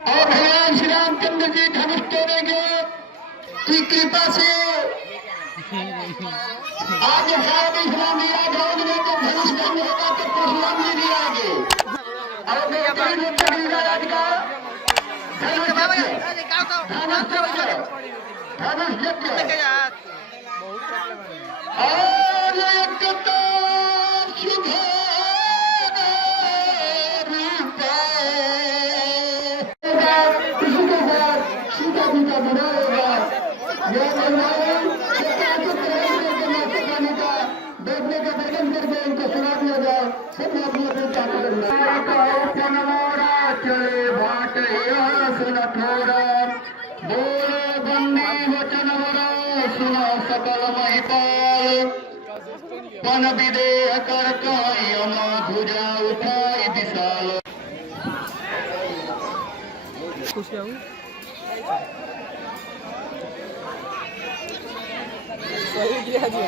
और भगवान श्री रामचंद्र जी धनुष तोड़ेंगे की कृपा से आज सारे इस्लामिया गांव में तो धनुष नहीं होगा तो परशुराम जी भी आगे और महाराज का धनुष यज्ञ और एक तो शुभ बैठने का भजन करके उनको सुना दिया जाए सब अपनी अपनी चाकू करना चले भाट सुन थोड़ा बोलो बंदी वचन वरो सुनो सकल महिपाल पन विदेह कर कहियम भुजा उठाई विशाल खुश रहूं सही किया जी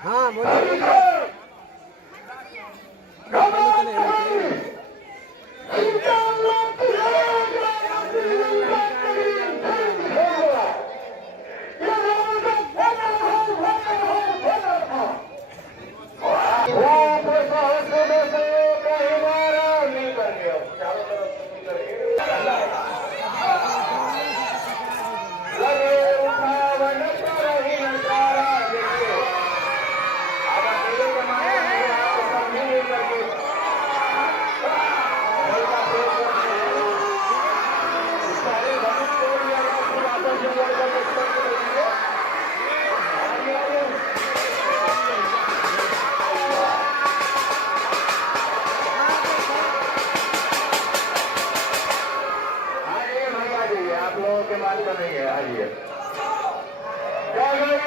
हाँ बोलिए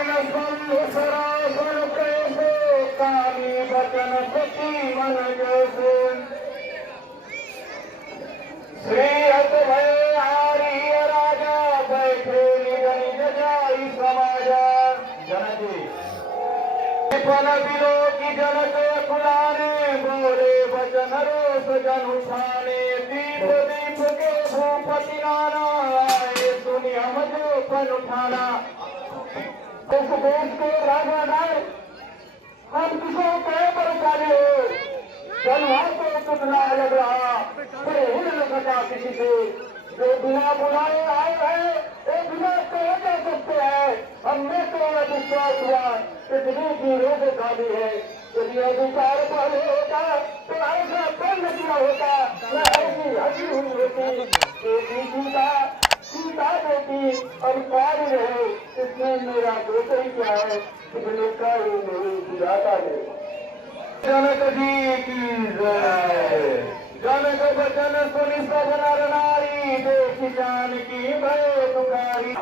सरासर कैसे काली बचन सती मन जैसे श्री हत भय आर्य राजा बैठे निज निज जाई समाजा जनजी विपन बिलो की जनक अकुलाने बोले बचन रोष जन उठाने दीप दीप के भूपति नाना आए सुनि हम जो पन उठाना इस देश के राजादार हम किसो कहे पर उठाने हो जलवा को कितना लग रहा फिर हिल लगता किसी से जो बिना बुलाए आए हैं वो बिना कहे जा सकते हैं हमने तो विश्वास हुआ इतनी की रोज खाली है यदि अधिकार पहले होता तो ऐसा बंद किया होता न ऐसी हटी हुई होती सीता बेटी और कार्य रहे इसमें मेरा दोष ही क्या है इसलिए कर ही नहीं बुझाता नहीं जनक जी की जय जनक बचन सुनि सब नर नारी देख जान की भय तुकारी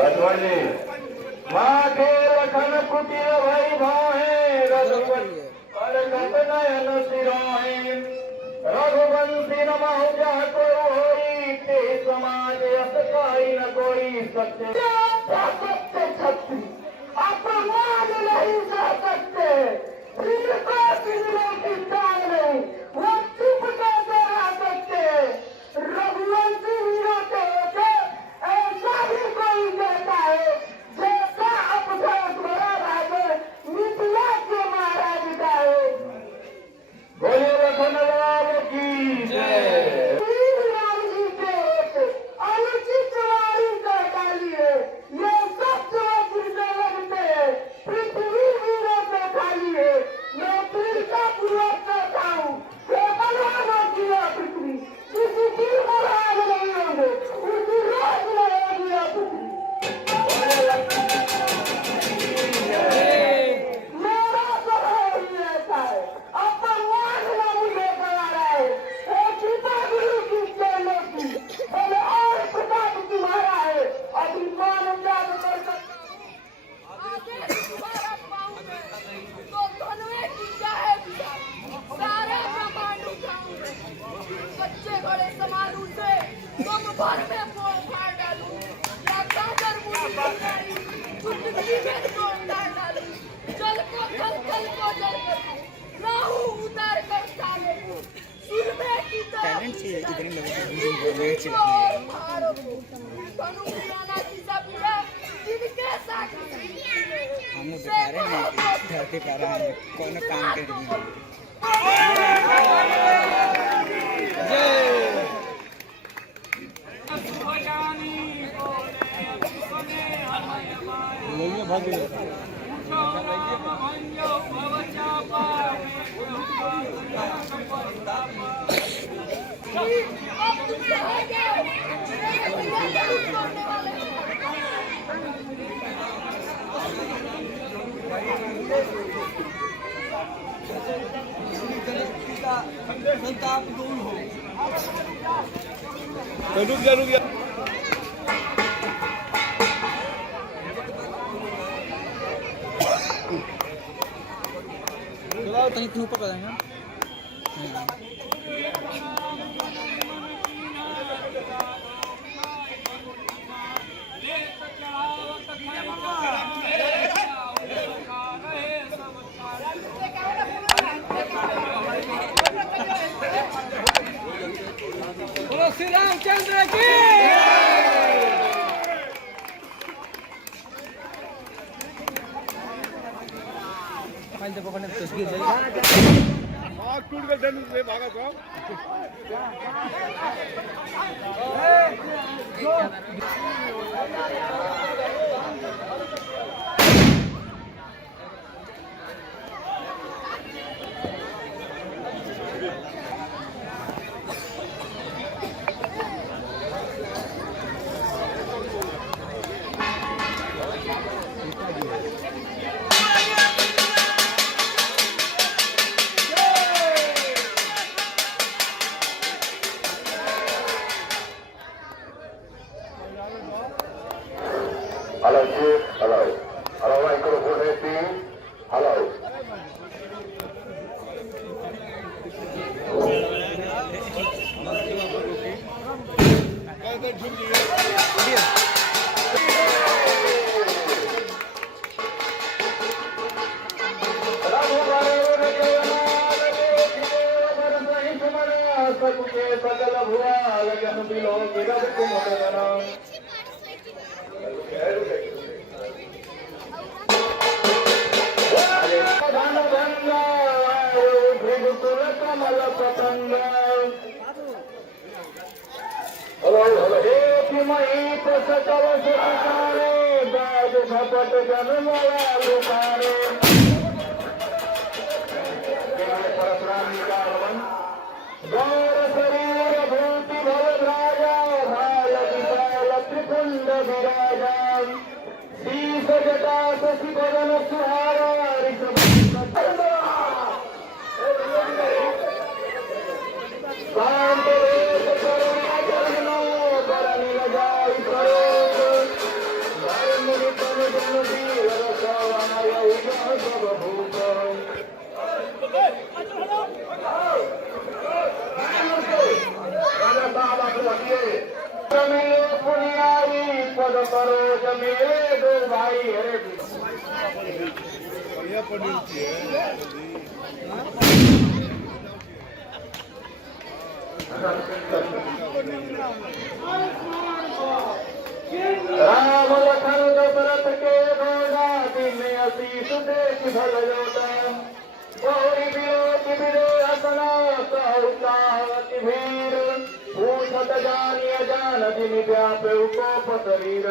लक्ष्मण जी माँ के लखन कुटिर भई भाहे रघुवंशी नयन सिरोहे रघुवंशी नमः जह को होई ते समाज अस काई न कोई सत्य छत्री अपमान नहीं सह सकते इनको किसी की चाल नहीं वो चुप कैसे रह सकते रघुवंशी वीरों के होते ऐसा भी कोई कहता है जैसा अपघात बड़ा राजा मिथिला के महाराज का है बोले रघुनाथ की जय राम जी के होते अनुचित वाणी कर डाली है ये सब वज्र से लगते हैं पृथ्वी वीरों से खाली है मैं पीड़िता पूर्वक कहता हूँ बलवानों की यह पृथ्वी किसी की महाराज नहीं होंगे उसी रोज रहेगी यह पृथ्वी मेरा स्वभाव ही ऐसा है अपमान न मुझे करा रहे एक पिता गुरु की चेले की भले और प्रताप तुम्हारा है अभिमान त्याग कर तो धनवे की चाहे सारा ब्रह्मांड उठाऊंगे बच्चे बड़े समारू से तुम भर में फोड़ फाड़ डालू या कांकर मुड़ी कुछ में तोड़ डालू जल को जल कर राहु उतार कर साले को सुरमे की टैलेंट चाहिए इतनी लोगों को मारो धनु पुराना की सब जिनके साथ हम लोग दिखा रहे हैं धरती पर हम कौन काम कर रही है रुक जा इतने ऊपर पड़ेगा श्री रामचंद्र की पकड़ने तस्वीर टूट कर डंड में भागा साहब सकल भुआ लगन बिलो गिरद कुमरना धन भंगा भृगुकुल कमल पतंग एक मही सकल सुखारे बाज झपट जन्मया लुकारे परशुराम का गौर शरीर भूति भवराजा भाल विशाल त्रिपुंड विराजा शीश जटा शशि बदन सुहारा शांत वेश करुणा जन्म बरनी लगाई प्रयोग धर्म तन जन वीर सवाय सब भूत पुनियारी पद करो जमेरे दो भाई हरे बढ़िया पंडित जी है राम लखन दशरथ के गोदा दिन असीस देख भल जोता गौरी विरोधि विरोधना सहृतावति भीर पूछत जानी अजान जिन व्याप उकोप शरीर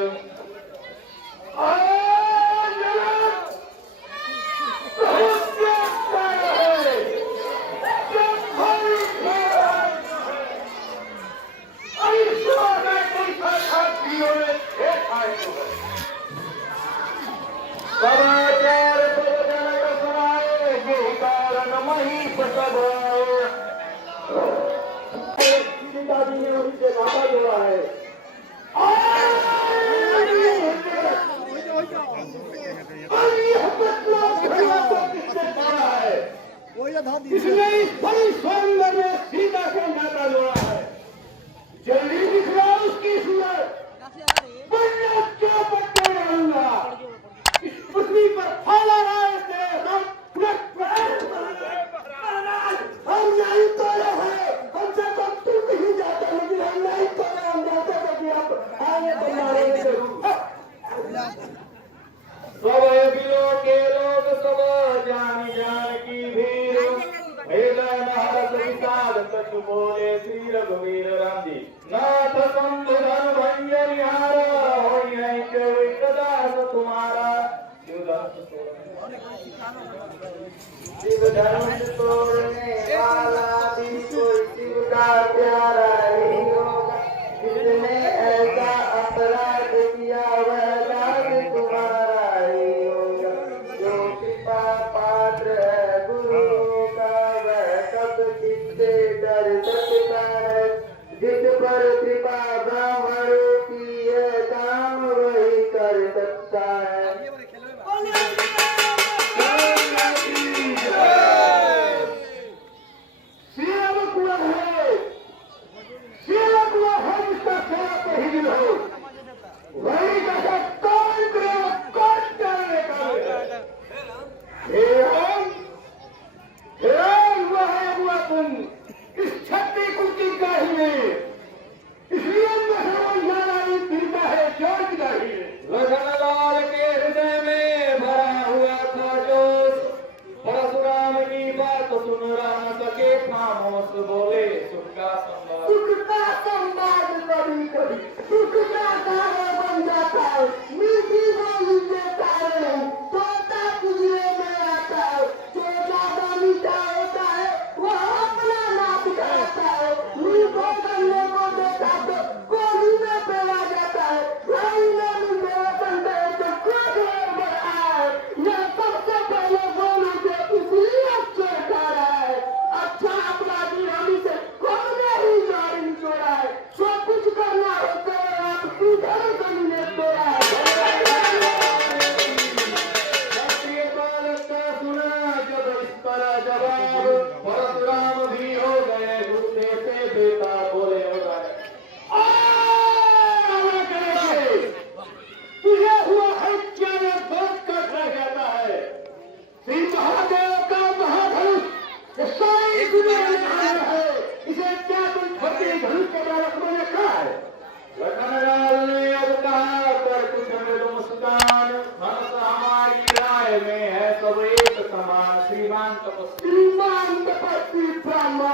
समाचार जनक सुनाए के कारण मही सब दादी ने उनसे नाता जोड़ा है इसने इस बड़ी सौंदर्य में सीता को नाता जोड़ा है जल्दी दिख रहा उसकी सूरत क्यों पट्टे रहूंगा पृथ्वी पर फैला रहा है हम नहीं तोड़े हैं हमसे तो टूट ही जाता लेकिन हम नहीं तोड़े हम जाते कि आप आगे तो मारेंगे जरूर सब बिलो के लोग सब जान जान की भीड़ कछु बोले श्री रघुवीर राम जी नाथ संबुधन भंजन दास तुम्हारा शिव धर्म तोड़ने वाला भी कोई शिव का प्यारा नहीं होगा जिसने ऐसा अपराध किया वह राज तुम्हारा ही होगा जो कृपा पात्र है गुरु का वह कब किससे डर सकता है जिस पर कृपा ब्राह्मणों की है काम वही कर सकता है बोले सुख का संवाद कभी कभी सुख का कारण बन जाता है मीठी बोली के कारण तोता कुएं में आता है जो ज्यादा मीठा होता है वो अपना नाम दिखाता है मीठो करने को देखा तो गोली में पेला जाता है भाई ने मुझे बनते तो खुद आए यह सबसे पहले गोली से इसलिए अच्छे खा रहा है अच्छा अपराधी हम इसे कौन नहीं जोड़ा है सब कुछ करना होता है आप इधर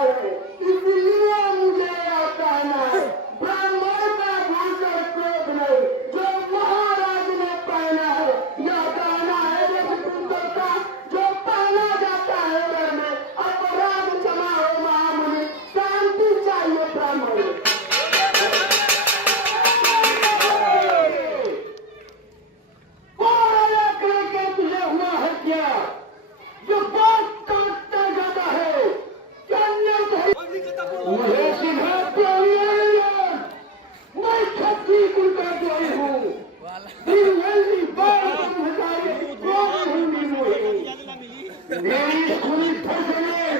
है, इसलिए मुझे यह कहना है, ब्राह्मण का भूषण क्रोध नहीं, जो महाराज ने पहना है, यह कहना है जैसे सुंदरता जो पहना जाता है घर में, अपराध क्षमा हो महामुनि, शांति चाहिए ब्राह्मण। तुझे हुआ है क्या जो बात काटता जाता है, मुझे सिखाते मैं छत्ती कुल का जोई हूँ, मेरी खुली फसलें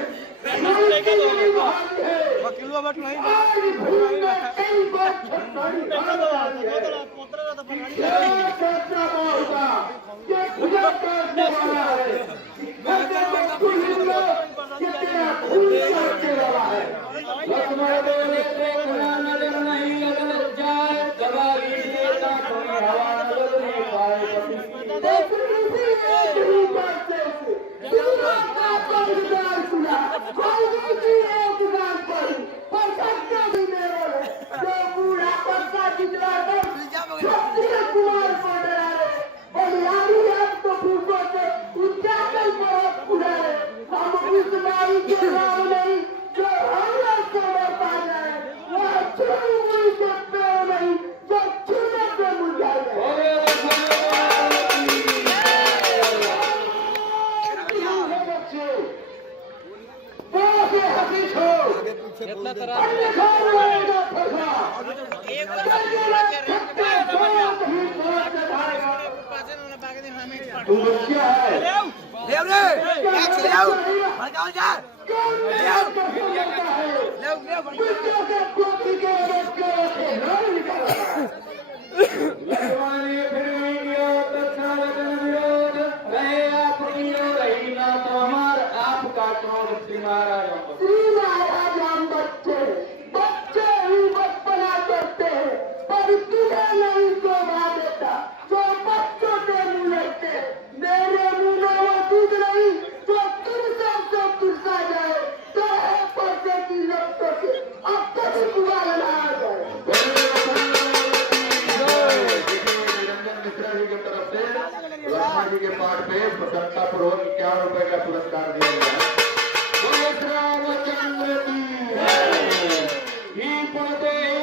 ₹51 का पुरस्कार दिया गया।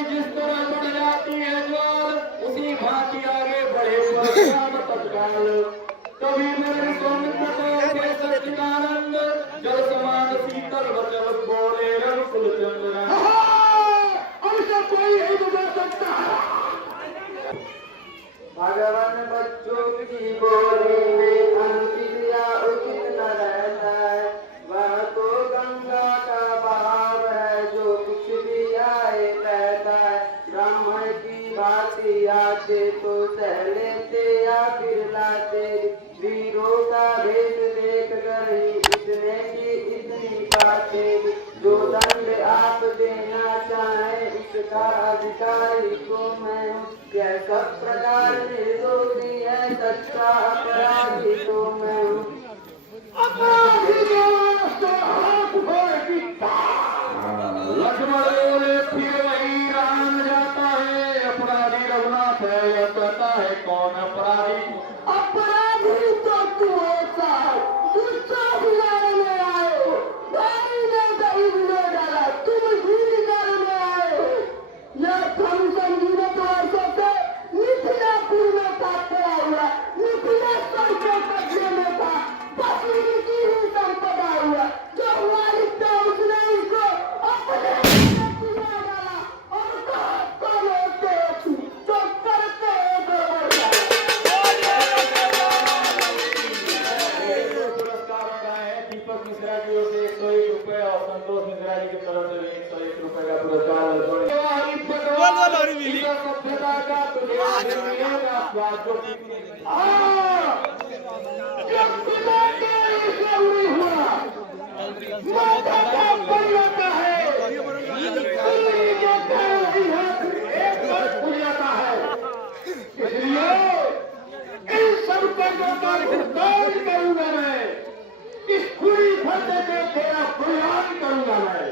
जिस तरह बढ़ जाती है ज्वाल, उसी भांति आगे बढ़े तत्काल। कभी मेरे सच्चिदानंद जल समान शीतल वचन बोले रंग फुलचंद्र कोई नहीं बुझा सकता। भगवान बच्चों की बोली में अंतिया उचित न रहता है, वह तो गंगा का भाव है जो कुछ भी आए कहता है। ब्राह्मण की भांति आते तो सह लेते या फिर लाते, वीरों का भेद देख कर ही इतने की इतनी बातें। जो दंड आप देना चाहे इसका अधिकारी को मैं हूँ, यह सब प्रकार निर्दोषी है सच्चा अपराधी तो मैं हूँ। लक्ष्मण बोले फिर वही राम जाता है, अपराधी रघुनाथ है, यह कहता है कौन अपराधी? अपराधी तो तू होता है, गुस्सा बिगाड़ में आए हो, भाई ने दही बिगाड़ डाला, तुम भूल कर में आए हो। यह हम संजीवत वर्षों से मिथिलापुर में था पड़ा हुआ, मिथिलेश्वर के कब्जे में था, बस उनकी ही संपदा हुआ। जो मालिक था उसने इसको अपने बिगाड़ डाला और कौन होते हो जो करते हो पुरस्कार का है। दीपक मिश्रा की ओर से ₹101 और संतोष मिश्रा जी की तरफ से ₹101 का पुरस्कार। सभ्यता का इन सब करूंगा मैं, इस खुली फंदे में तेरा गुलाम करूंगा मैं।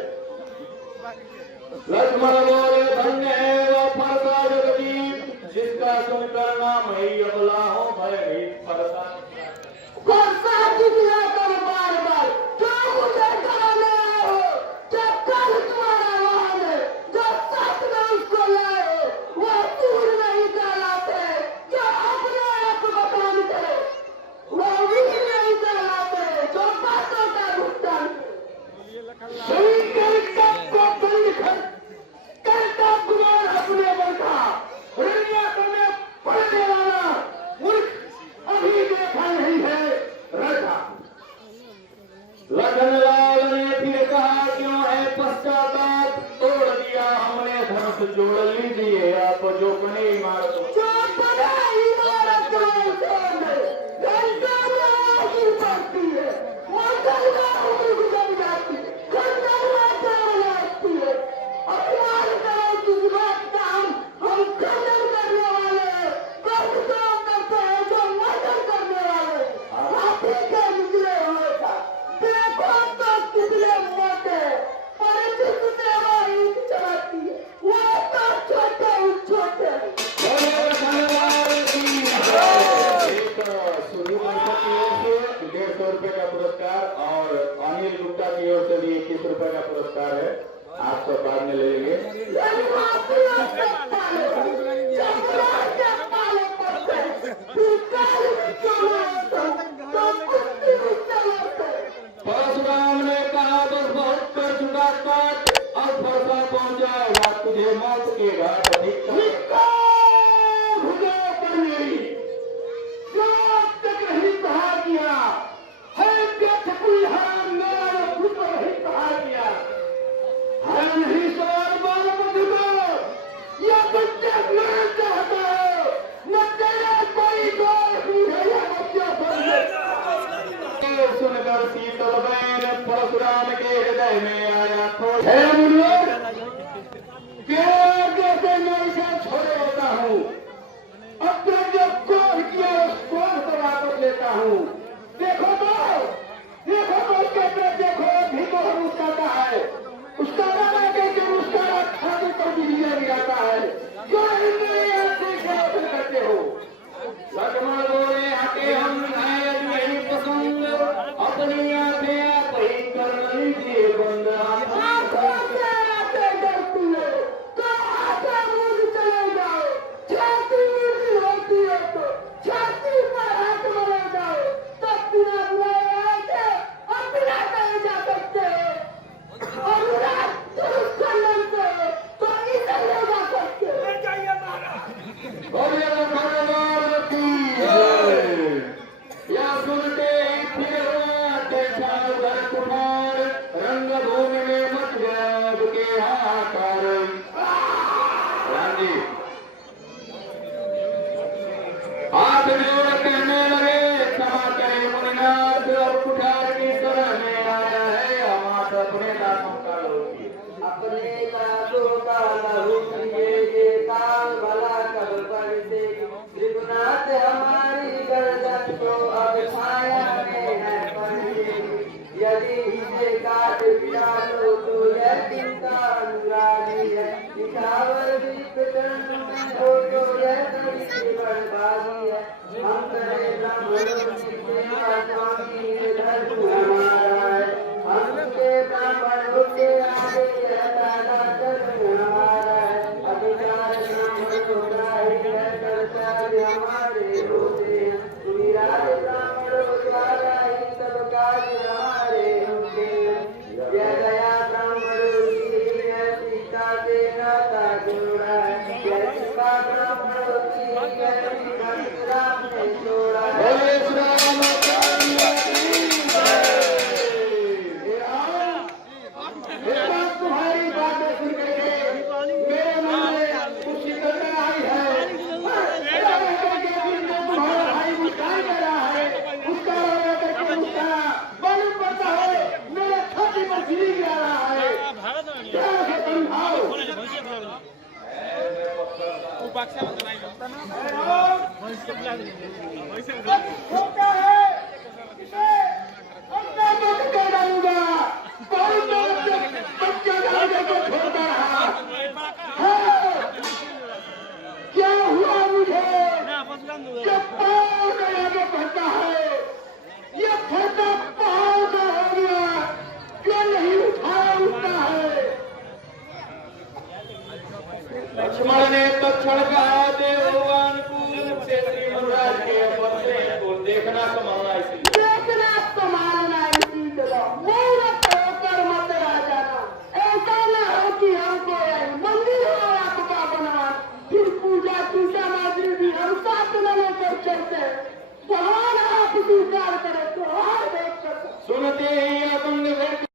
लक्ष्मण बोले धन्य है वो फल का जगदीप जिसका सुनकर नाम ही अबला हो भयभीत फरसा गुस्सा कितना कर बार बार क्यों मुझे कराने आए हो? जब कल तुम्हारा वहां है जो सच में उसको लाए हो वो दूर नहीं चलाते जो अपने आप को मानते वो भी नहीं चलाते जो बातों का भुगतान करता कुमार अपने बैठा दुनिया में पढ़ने वाला मूर्ख अभी देखा नहीं है रखा। लखनलाल ने फिर कहा क्यों है पश्चाताप तोड़ दिया हमने धनुष जोड़ लीजिए आप जो बने इमारत जो बड़ा इमारत का घंटा में आगे बढ़ती है मंगल में उम्र गुजर जाती है खंडर में जान लगती है अपमान करो की बात का हम खंडन करने वाले हैं कर्म जो करते हैं जो मर्डर करने वाले हाथी के निकले हुए था देखो तो कितने मोटे पर जिसने वो ईंट चलाती है वो तो छोटे छोटे सुधीर मिश्रा की ओर से 150 रुपए का पुरस्कार और अनिल गुप्ता की ओर से भी 21 रुपए का पुरस्कार है आप सब बाद में ले लेंगे। परशुराम ने कहा बस बहुत कर चुका काट अब फरसा पहुंच जाएगा तुझे मौत के घाट सुनकर शीतल बैन परशुराम के हृदय में आया जैसे मैं इसे छोड़े होता हूँ अब तो जो क्रोध किया उस क्रोध को वापस लेता हूँ। देखो कहते देखो भी तो हम उसका कहा है उसका नारा कहते उसका खाने को भी लिया जाता है जो करते हो। लक्ष्मण बोले हटे हम नहीं पसंद अपनी आंखें आप ही कर लीजिए बंद रंगभूमि में मत गया के हाहाकार हाथ जोड़ कहने लगे क्षमा करें मुनिनाथ और कुठार की तरह में आया है हमारे अपने दासों का लहू अपने दासों का लहू पिए काम भला कब पड़ते त्रिगुनाथ हमारी गर्दन को अब छाया में है पड़ते यदि इसे काट डालो तो यह चिंता अनुरागी है दिखावर भी प्रचंड में हो तो यह बड़ी बर्बादी है हम करें ब्राह्मणों की सेवा स्वामी धर्म हमारा है हमके ब्राह्मणों के आगे रहता धर्म हमारा है अधिकार ब्राह्मणों का ही है कर्तव्य हमारे होते हैं विराज ब्राह्मणों द्वारा ही सब कार्य हमारे होते हैं यह दया ब्राह्मणों की है सीता से नाता जोड़ा है यह कृपा ब्राह्मणों की है राम ने जोड़ा है तुम्हारी बातें सुन करके मेरे मन में कुछ शीतलता आई है तुम्हारा भाई मुस्कान कर रहा है उसका बल पड़ता है मेरे छाती पर गिरी जा रहा है क्या उसे समझाओ छोटा है इसे अपना मत कर डालूंगा बहुत बच्चा डाल के छोड़ता रहा लक्ष्मण ने तो छड़का देवान को तेरी महाराज के बदले को देखना कमाना इसी देखना कमाना इसी जगह मूर्ख होकर मत राजा ना ऐसा ना हो कि हमको मंदिर हो आपका बनवा फिर पूजा की सामग्री भी हम साथ में लेकर चलते हैं भगवान आप स्वीकार करें तो और देख कर सुनते ही आतंक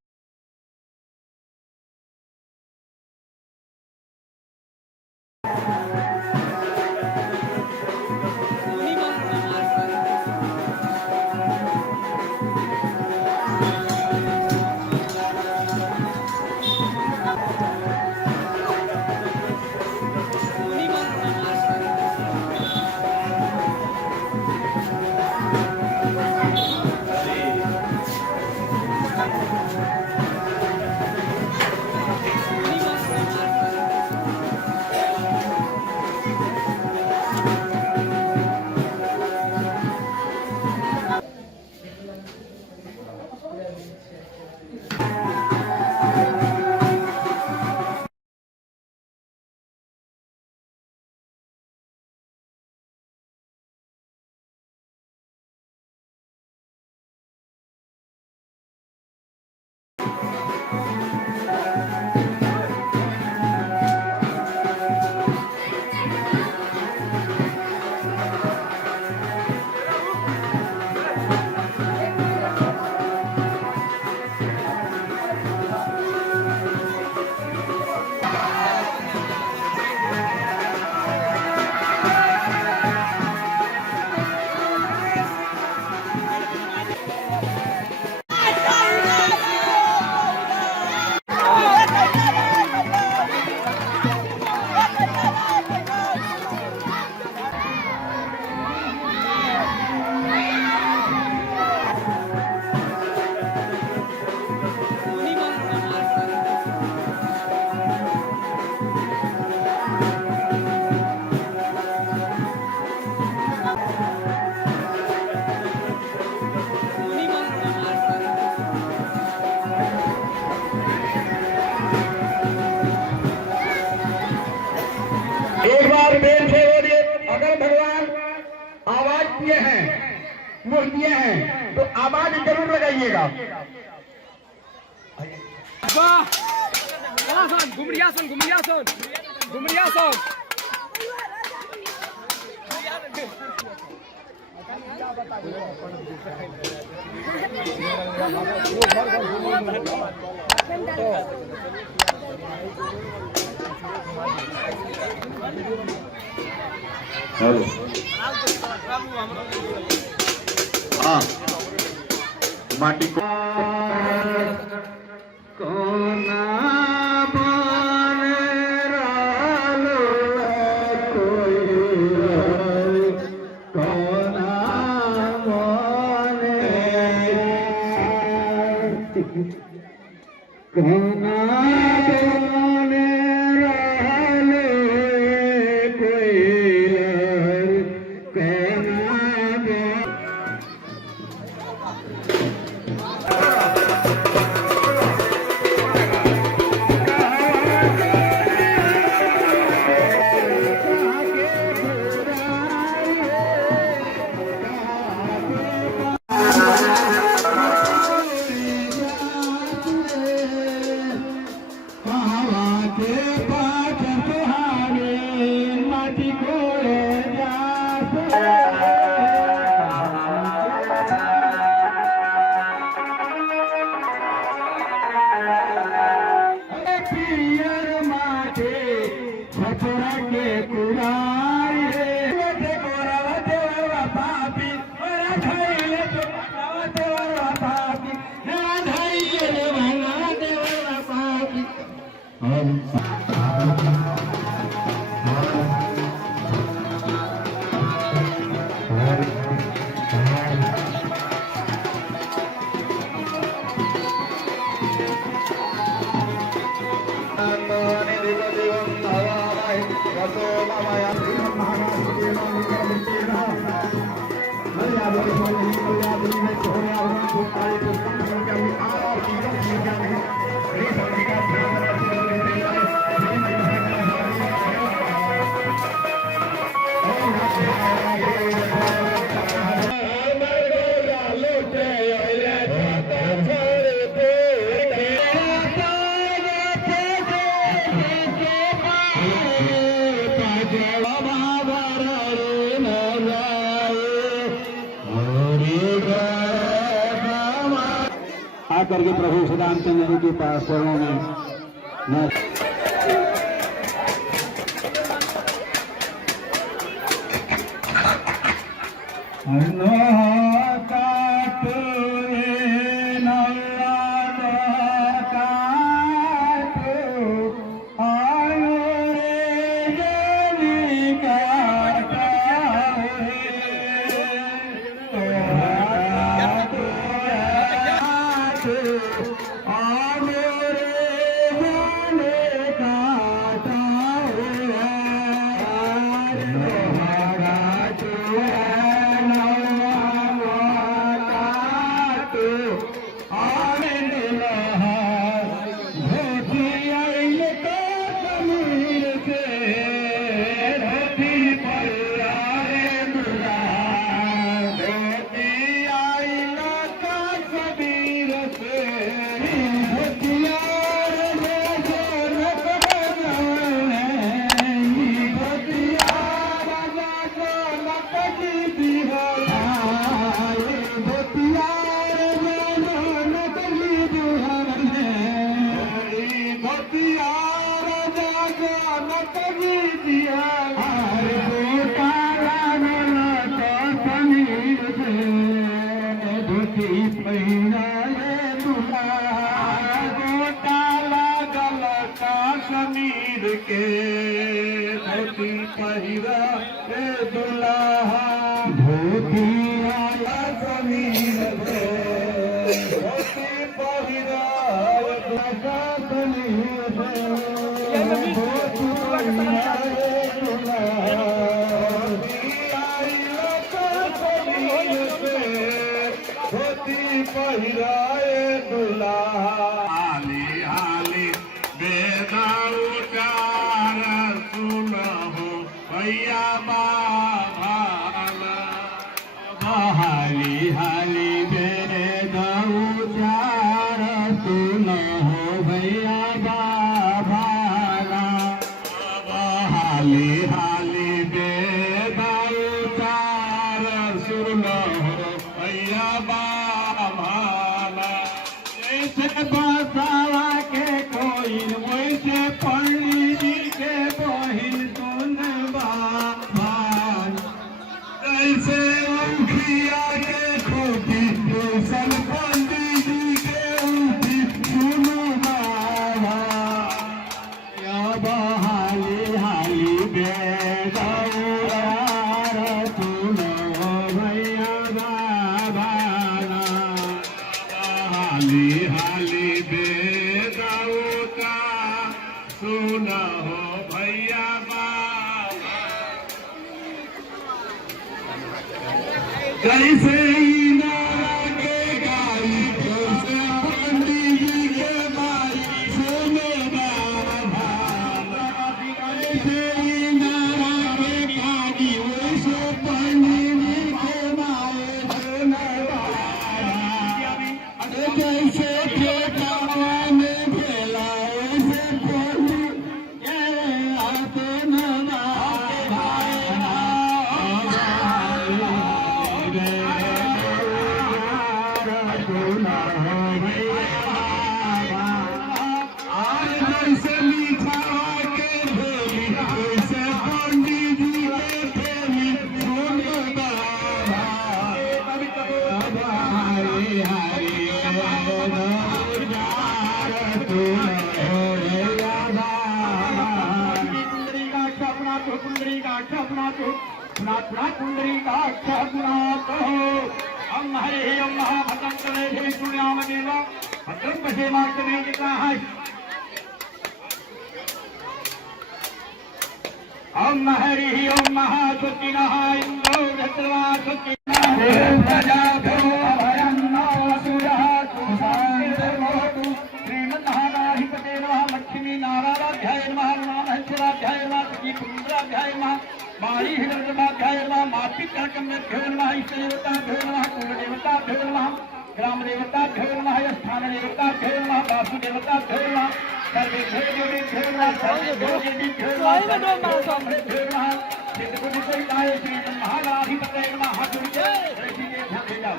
एक बार प्रेम से बोलिए अगर भगवान आवाज दिए हैं मुख दिए हैं तो आवाज जरूर लगाइएगा घुमरियासन घुमरियासन घुमरियासन हाँ माटी को कोना बन रालो कोई कोना बने कोना बने रालो कोई कोना बने आकर के प्रभु श्री रामचंद्र जी के पास चरणों में ग्राम देवताभ्यो नमः स्थान देवताभ्यो नमः वासु देवताभ्यो नमः सर्वेभ्यो देवेभ्यो नमः सर्वेभ्यो देवेभ्यो नमः सिद्धबुद्धिसहिताय श्री महागणाधिपतये नमः हाथ जोड़िए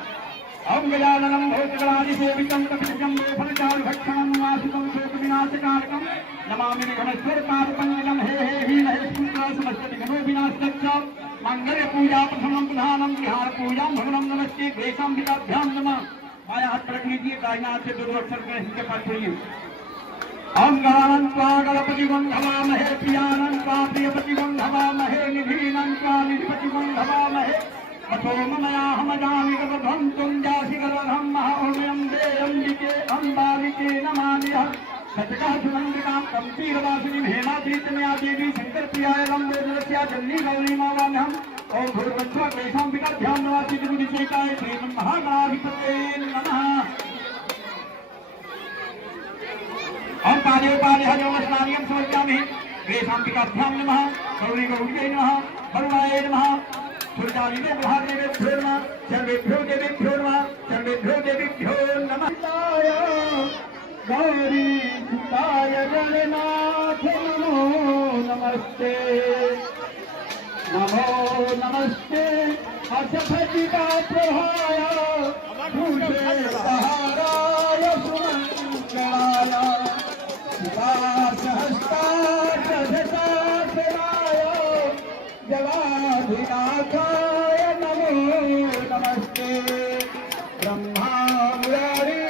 ओम गजाननं भूतगणाधिसेवितं कपिलं फलचारुभक्षणं वासुकं शोकविनाशकारकं नमामि विघ्नेश्वरपादपङ्कजं हे हे ह्रीं हे स्फुटः समस्तविघ्नो विनाशकच्च मंगल पूजा प्रथमं प्रधानं विहार पूजां भवनं नमस्ते ग्रेशाम्बिकाभ्यां नमः माया हाथ रख लीजिए दाहिना हाथ से दो अक्षर के इनके पास छोड़िए ओम गणानन्त्वा गणपतिं धमामहे प्रियानन्त्वा प्रियपतिं धमामहे निधीनन्त्वा निधिपतिं धमामहे अथो ममयाहमजामि गवध्वं त्वं जासि गवध्वं महाओमयं देयम्बिके अम्बालिके नमाम्यः सचकः सुनन्दिकां तं तीरवासिनीं हेमाद्रितनया देवी शङ्करप्रियाय लम्बोदरस्या जन्नी गौरी मावाम्यहम् ओं भूर्भुवः क्लेशाम्बिकाभ्यां नमः सिद्धबुद्धिसेविताय श्रीमन्महागणाधिपतये नमः ओं पादयोपादयः योगस्नानिं समर्पयामि क्लेशाम्बिकाभ्यां नमः गौरी गौर्यै नमः वरुणाय नमः सुरजालिने महादेवेभ्यो नमः सर्वेभ्यो देवेभ्यो नमः सर्वेभ्यो देवेभ्यो नमः गौरी सुताय गणनाथ नमो नमस्ते हर्षभजिता प्रभाय भूषेताराय सुमङ्गलाय सुभासहस्ताय जलाधिनाथाय नमो नमस्ते ब्रह्मा मुरारी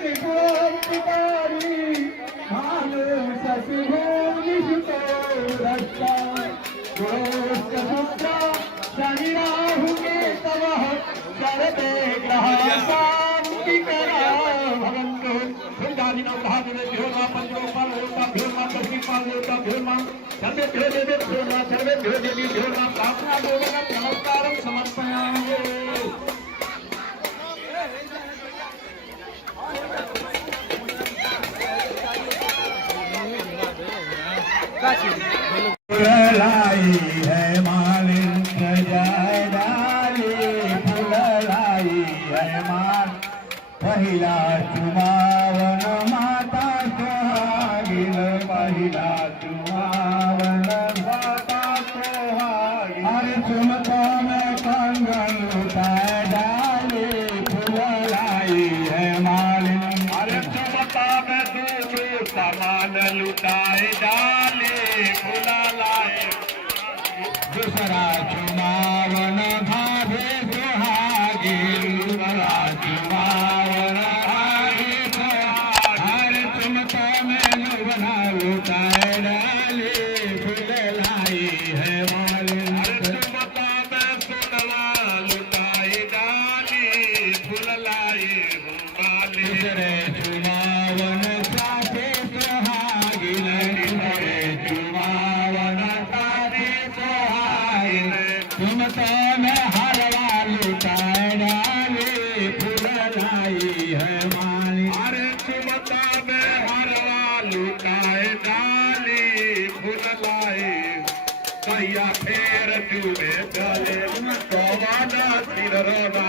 त्रिपुरारी भानु शशिभूमिषितो रक्षा गोष्ठपुत्र शनिराहुकेतवः शरदे ग्रहाः शान्तिकरा भवन्तु सुरजालिनो महादेवेभ्यो नमः पंचोपादेवताभ्यो नमः दशमीपादेवताभ्यो नमः सर्वेभ्यो देवेभ्यो नमः सर्वेभ्यो देवेभ्यो नमः प्रार्थनापूर्वकं नमस्कारं समर्पयामि फुललाई है मालिन सजाए डाली फुललाई है माल पहिला चुमावन माता सोहागिन पहिला चुमावन माता सोहागिन हर चुमता में कंगन उतार डाली फुललाई है मालिन हर चुमता में दूध सामान लुटाए डाले फुला लाए दूसरा चुमावन भाभे सुहागी दूसरा चुमावन भाभे सुहागी हर चुमता में बना लुटाए डाले फुल लाई है मालिन हर चुमता में सुनवा लुटाए डाले फुल लाई दूसरे चुमावन साथे सुहागिन दूसरे चुमावन साथे सुहागिन चुमता में हरवा लुटाए डाले फूल लाई है माली अरे चुमता में हरवा लुटाए डाले फूल लाई कैया फेर चूमे डाले कवाना सिर रोना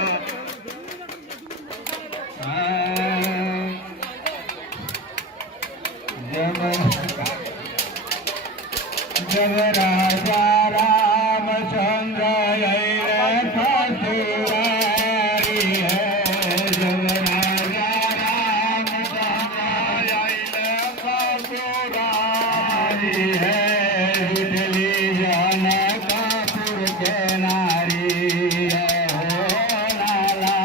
जब राजा रामचंद्र ससुरारी है जब राजा रामचंद्र ससुरारी है दिल्ली जनकपुर के नारी है हो लाला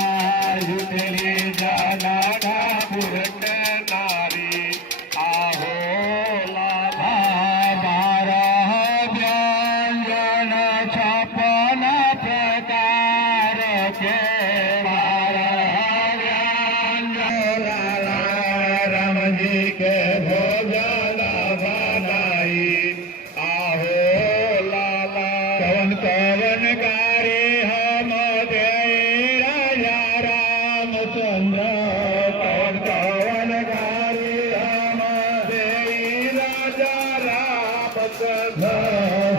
दिल्ली जनकपुर के नारी आहो लाला बारह व्यंजन छप्पन प्रकार के बारह व्यंजन लाला राम जी के भोजन बनाई आहो लाला कवन कवन कार्य हम दे राजा रामचंद्र कवन कवन कार्य हम दे राजा रामचंद्र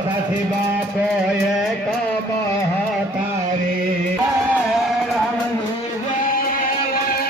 साथी बाप एक कहतारी राम जी जय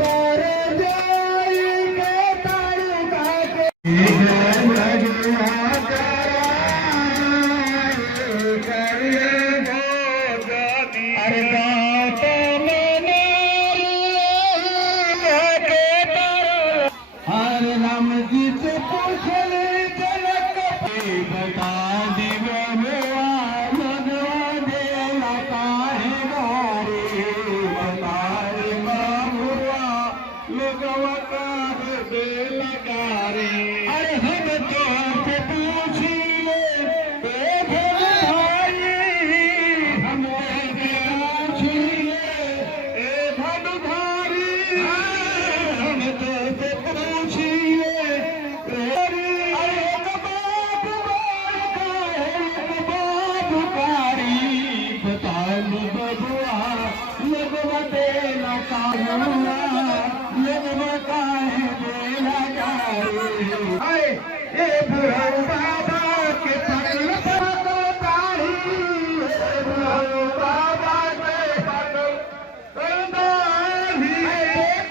पर जाई के तारुका के भगवा करिए भोगनी अरे गाँव मैंने हर राम जी से पूछल जनक बता दिव भगवा देला काहे गारे बता बाबुआ लोगवा काहे देला गारे अरे हम तो से पूछिए ए भाई हम पूछिए ए भगवारी हम तो से पूछिए बाबा के पगल तो तारी बाबा के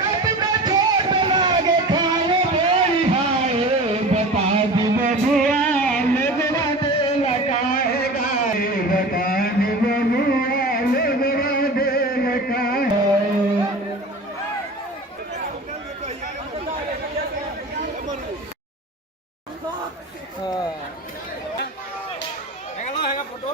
पगल चोट लागे खाए मेरी हाय बता दी बबुआ लगवा दे लगाए गाए बता दी बबुआ लगवा दे लगाए फोटो